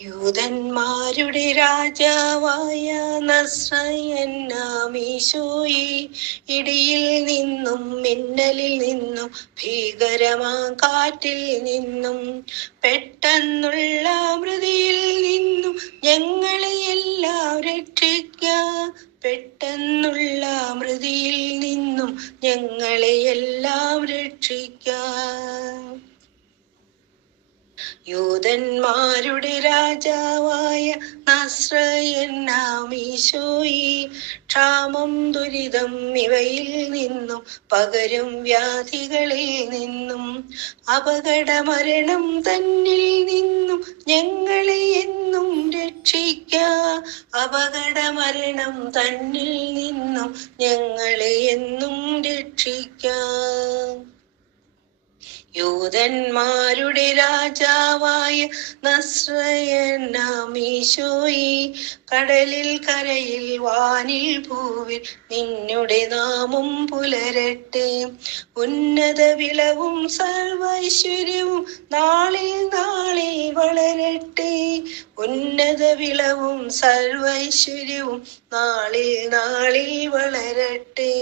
യൂതന്മാരുടെ രാജാവായ നസ്രയന്നാമീശോയെ, ഇടിയിൽ നിന്നും മിന്നലിൽ നിന്നും ഭീകരമാ കാറ്റിൽ നിന്നും പെട്ടെന്നുള്ള മൃതിയിൽ നിന്നും ഞങ്ങളെ എല്ലാം രക്ഷിക്ക. പെട്ടെന്നുള്ള മൃതിയിൽ നിന്നും ഞങ്ങളെ എല്ലാം രക്ഷിക്ക. യൂതന്മാരുടെ രാജാവായ നസ്രയന്നാമീശോയെ, ക്ഷാമം ദുരിതം ഇവയിൽ നിന്നും പകരും വ്യാധികളിൽ നിന്നും അപകടമരണം തന്നിൽ നിന്നും ഞങ്ങളെ എന്നും രക്ഷിക്ക. അപകടമരണം തന്നിൽ നിന്നും ഞങ്ങളെ എന്നും രക്ഷിക്ക. യൂതന്മാരുടെ രാജാവായ നസ്രയന്നാമീശോയെ, കടലിൽ കരയിൽ വാനിൽ ഭൂവിൽ നിന്നുടെ നാമം പുലരട്ടെ. ഉന്നത വിളവും സർവൈശ്വര്യവും നാളിൽ നാളിൽ വളരട്ടെ. ഉന്നത വിളവും സർവൈശ്വര്യവും നാളിൽ നാളിൽ വളരട്ടെ.